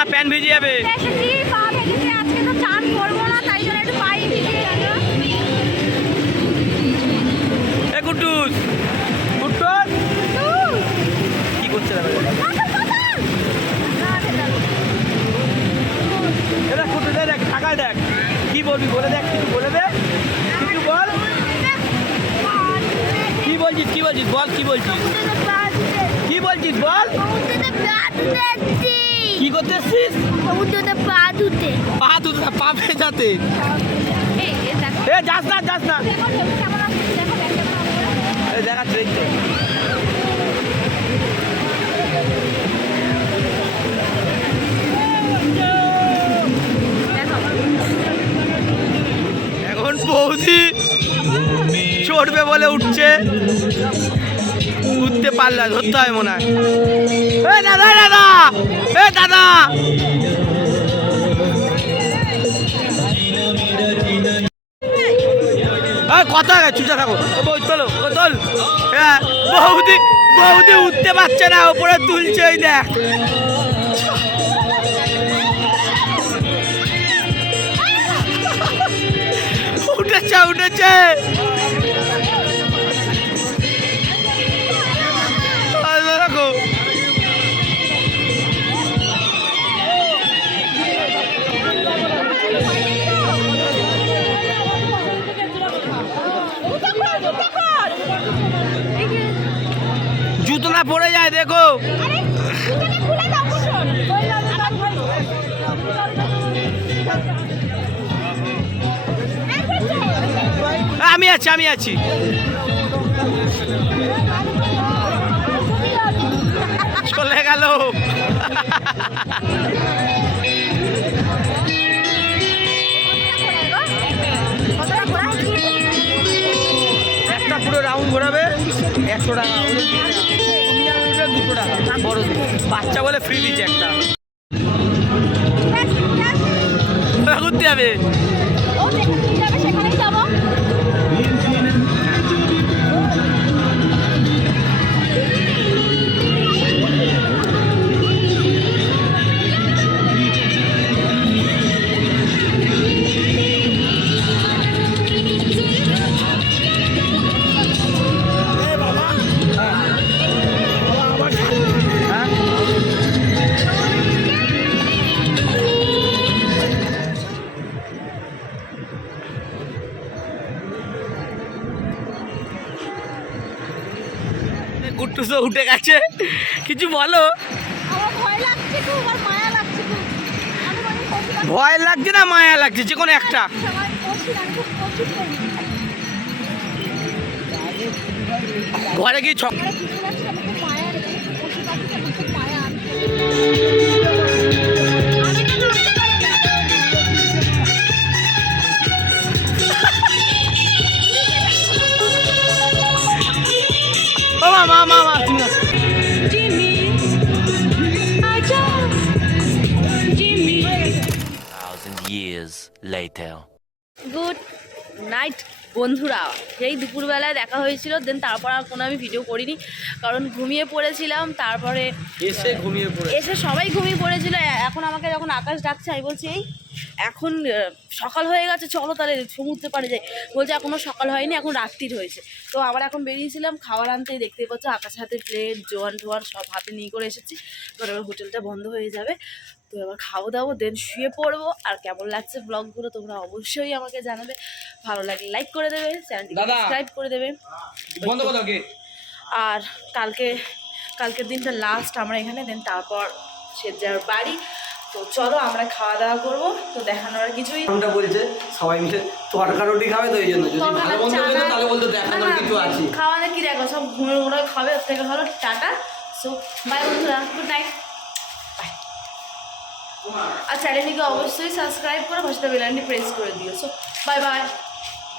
না, প্যান ভিজে যাবে। কুট্টুস কুট্টুস কি করছে দেখ কুট্টুস, দেখ টাকায় দেখ কি বলবি বলে দেখ, কিছু বলে দে, কিছু বল। কি বলছিস কি বলছিস বল, কি বলছিস কি বলছিস বল। কি করতে এসছিস? পা ধুতে, পা ভেজাতে। এ যাস না যাস না, দেখাচ্ছে দেখতে। এখন বৌদি চড়বে বলে উঠছে, উঠতে পারলে ধরতে হয় মনে হয়। এ দাদা দাদা, এ দাদা কথা চুচা থাকো, চলো তোল। হ্যাঁ বৌদি, বৌদি উঠতে পারছে না, ওপরে তুলছে ওই দেখ। উঠেছে উঠেছে, দেখো জুতো না পড়ে যায়, দেখো আমি আছি আমি আছি। চলে গেল। একটা পুরো রাউন্ড ঘোরাবে 100 টাকা, 200 টাকা বড়, বাচ্চা বলে ফ্রি দিচ্ছে একটা। ঘুরতে যাবে, কুট্টুসও উঠে গেছে। কিছু বলো। ভয় লাগছে না মায়া লাগছে, যে কোনো একটা। ঘরে গিয়ে ছক মা গুড নাইট বন্ধুরা। সেই দুপুরবেলায় দেখা হয়েছিল, দেন তারপর আর কোনো আমি ভিডিও করিনি, কারণ ঘুমিয়ে পড়েছিলাম। তারপরে এসে সবাই ঘুমিয়ে পড়েছিল। এখন আমাকে যখন আকাশ ডাকছে, আমি বলছি এই এখন সকাল হয়ে গেছে, চলো তাহলে সমুদ্রে পাড়ে যাই। বলছে এখনও সকাল হয়নি, এখন রাত্রির হয়েছে। তো আবার এখন বেরিয়েছিলাম খাবার আনতেই, দেখতেই পাচ্ছ আকাশের হাতে প্লেট জোয়ান টোয়ান সব হাতে নিয়ে করে এসেছি। এবার হোটেলটা বন্ধ হয়ে যাবে, তো এবার খাবো দাবো, দেন শুয়ে পড়বো। আর কেমন লাগছে ব্লগগুলো তোমরা অবশ্যই আমাকে জানাবে। ভালো লাগলে লাইক করে দেবে, চ্যানেলটি সাবস্ক্রাইব করে দেবে। আর কালকের দিনটা লাস্ট আমরা এখানে, দেন তারপর সে যার বাড়ি। তো চলো আমরা খাওয়া দাওয়া করবো। তো দেখানোর আর কিছুই বলছে সবাই মিলে তরকা রুটি খাবে, তো এই জন্য যদি ভালো মন্দ পেতো তাহলে বলতো দেখানোর কিছু আছে। খাওয়ালে কি দেখো, সব ঘুরে ঘুরে খাবে, ওর থেকে ভালো টাটা। সো বাই বন্ধুরা, গুড নাইট, বাই। আর চ্যানেলটিকে অবশ্যই সাবস্ক্রাইব করে পাশে বেল আইকনটি প্রেস করে দিও। So bye bye.